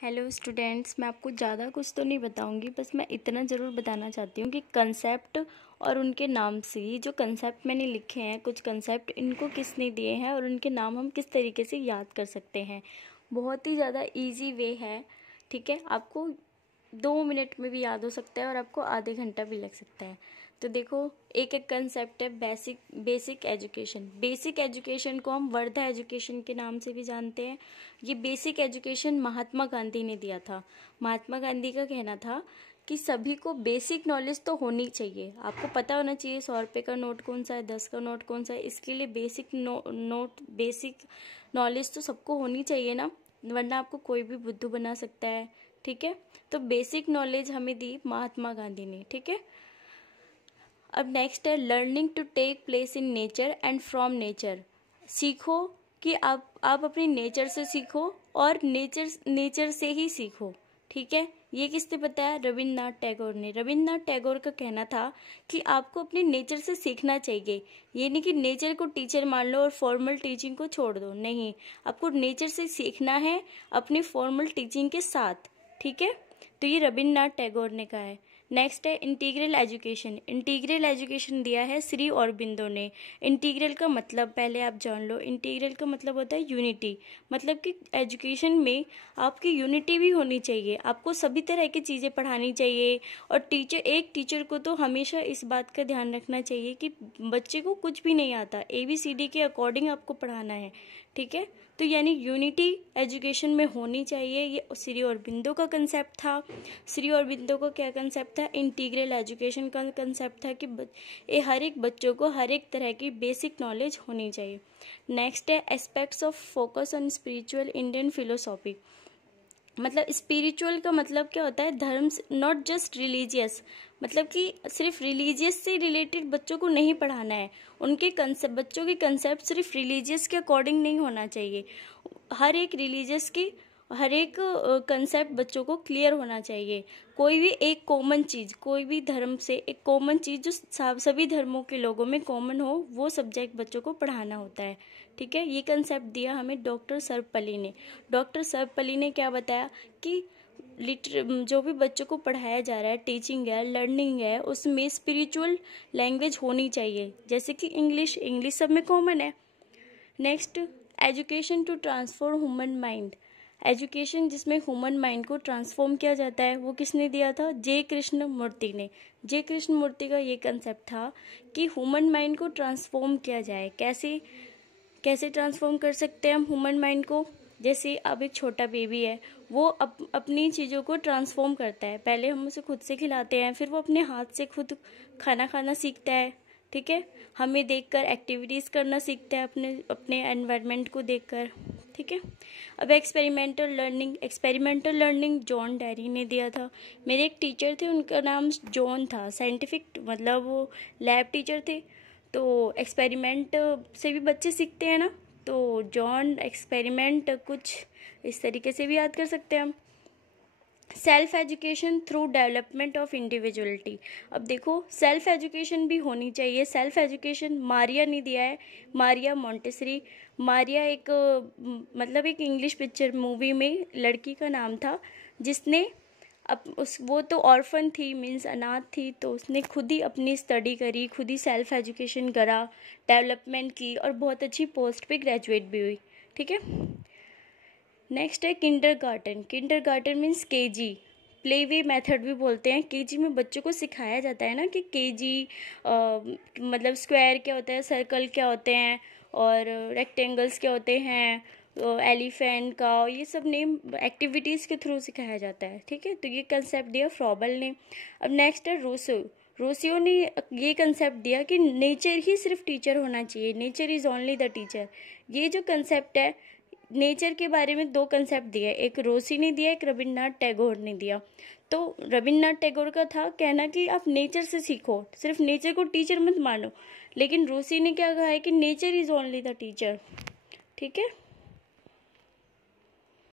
Hello students, मैं आपको ज़्यादा कुछ तो नहीं बताऊंगी, बस मैं इतना ज़रूर बताना चाहती हूँ कि कंसेप्ट और उनके नाम से ये जो कंसेप्ट मैंने लिखे हैं, कुछ कंसेप्ट इनको किसने दिए हैं और उनके नाम हम किस तरीके से याद कर सकते हैं। बहुत ही ज़्यादा इजी वे है, ठीक है। आपको 2 मिनट में भी याद हो सकता है और आपको आधे घंटा भी लग सकता है। तो देखो, एक एक कंसेप्ट है बेसिक एजुकेशन। बेसिक एजुकेशन को हम वर्धा एजुकेशन के नाम से भी जानते हैं। ये बेसिक एजुकेशन महात्मा गांधी ने दिया था। महात्मा गांधी का कहना था कि सभी को बेसिक नॉलेज तो होनी चाहिए। आपको पता होना चाहिए 100 रुपये का नोट कौन सा है, 10 का नोट कौन सा है। इसके लिए बेसिक नॉलेज तो सबको होनी चाहिए ना, वरना आपको कोई भी बुद्धू बना सकता है, ठीक है। तो बेसिक नॉलेज हमें दी महात्मा गांधी ने, ठीक है। अब नेक्स्ट है learning to take place in nature and from nature. सीखो कि आप अपनी नेचर से सीखो और नेचर से ही सीखो, ठीक है। ये किसने बताया? रविन्द्रनाथ टैगोर ने। रविन्द्रनाथ टैगोर का कहना था कि आपको अपने नेचर से सीखना चाहिए। ये नहीं कि नेचर को टीचर मान लो और फॉर्मल टीचिंग को छोड़ दो, नहीं, आपको नेचर से सीखना है अपनी फॉर्मल टीचिंग के साथ, ठीक है। तो ये रविन्द्रनाथ टैगोर ने कहा है। नेक्स्ट है इंटीग्रल एजुकेशन। इंटीग्रल एजुकेशन दिया है श्री अरबिंदो ने। इंटीग्रल का मतलब पहले आप जान लो। इंटीग्रल का मतलब होता है यूनिटी, मतलब कि एजुकेशन में आपकी यूनिटी भी होनी चाहिए। आपको सभी तरह की चीज़ें पढ़ानी चाहिए और एक टीचर को तो हमेशा इस बात का ध्यान रखना चाहिए कि बच्चे को कुछ भी नहीं आता, ABCD के अकॉर्डिंग आपको पढ़ाना है, ठीक है। तो यानी यूनिटी एजुकेशन में होनी चाहिए। ये श्री अरबिंदो का कंसेप्ट था। श्री अरबिंदो का क्या कंसेप्ट था? इंटीग्रल एजुकेशन का कंसेप्ट था कि हर एक बच्चों को हर एक तरह की बेसिक नॉलेज होनी चाहिए। नेक्स्ट है aspects of focus on spiritual Indian philosophy. मतलब स्पिरिचुअल का मतलब क्या होता है? धर्म, नॉट जस्ट रिलीजियस, मतलब कि सिर्फ रिलीजियस से रिलेटेड बच्चों को नहीं पढ़ाना है। उनके कंसेप्ट, बच्चों के कंसेप्ट सिर्फ रिलीजियस के अकॉर्डिंग नहीं होना चाहिए। हर एक रिलीजियस की हर एक कंसेप्ट बच्चों को क्लियर होना चाहिए। कोई भी एक कॉमन चीज़, कोई भी धर्म से एक कॉमन चीज़ जो सभी धर्मों के लोगों में कॉमन हो, वो सब्जेक्ट बच्चों को पढ़ाना होता है, ठीक है। ये कंसेप्ट दिया हमें डॉक्टर सर्वपल्ली ने। डॉक्टर सर्वपल्ली ने क्या बताया कि जो भी बच्चों को पढ़ाया जा रहा है, टीचिंग है, लर्निंग है, उसमें स्पिरिचुअल लैंग्वेज होनी चाहिए, जैसे कि इंग्लिश सब में कॉमन है। Next, education to transform human mind. Education जिसमें ह्यूमन माइंड को ट्रांसफॉर्म किया जाता है, वो किसने दिया था? जे कृष्ण मूर्ति ने। जे कृष्ण मूर्ति का ये कंसेप्ट था कि ह्यूमन माइंड को ट्रांसफॉर्म किया जाए। कैसे ट्रांसफॉर्म कर सकते हैं हम ह्यूमन माइंड को? जैसे अब एक छोटा बेबी है, वो अपनी चीज़ों को ट्रांसफॉर्म करता है। पहले हम उसे खुद से खिलाते हैं, फिर वो अपने हाथ से खुद खाना खाना सीखता है, ठीक है। हमें देखकर एक्टिविटीज़ करना सीखता है, अपने एनवायरनमेंट को देखकर, ठीक है। अब एक्सपेरिमेंटल लर्निंग जॉन डेरी ने दिया था। मेरे एक टीचर थे, उनका नाम जॉन था। साइंटिफिक, मतलब वो लैब टीचर थे। तो एक्सपेरिमेंट से भी बच्चे सीखते हैं ना, तो जॉन एक्सपेरिमेंट कुछ इस तरीके से भी याद कर सकते हैं हम। Self education through development of individuality. अब देखो, सेल्फ एजुकेशन भी होनी चाहिए। सेल्फ एजुकेशन मारिया ने दिया है, मारिया मोंटेसरी। मारिया एक मतलब एक इंग्लिश पिक्चर मूवी में लड़की का नाम था, जिसने वो तो ऑर्फन थी, मीन्स अनाथ थी, तो उसने खुद ही अपनी स्टडी करी, खुद ही सेल्फ एजुकेशन करा, डेवलपमेंट की और बहुत अच्छी पोस्ट पे ग्रेजुएट भी हुई, ठीक है। नेक्स्ट है kindergarten. Kindergarten means KG, play way method भी बोलते हैं। KG में बच्चों को सिखाया जाता है ना कि KG मतलब स्क्वायर क्या होता है, सर्कल क्या होते हैं और रेक्टेंगल्स क्या होते हैं, एलिफेंट का, ये सब नेम एक्टिविटीज़ के थ्रू सिखाया जाता है, ठीक है। तो ये कंसेप्ट दिया फ्रॉबल ने। अब नेक्स्ट है रोसियो ने ये कंसेप्ट दिया कि नेचर ही सिर्फ टीचर होना चाहिए, nature is only the teacher. ये जो कंसेप्ट है, नेचर के बारे में 2 कंसेप्ट दिए, एक रोसी ने दिया, एक रविन्द्रनाथ टैगोर ने दिया। तो रविन्द्रनाथ टैगोर का था कहना कि आप नेचर से सीखो, सिर्फ नेचर को टीचर मत मानो। लेकिन रोसी ने क्या कहा है कि nature is only the teacher, ठीक है।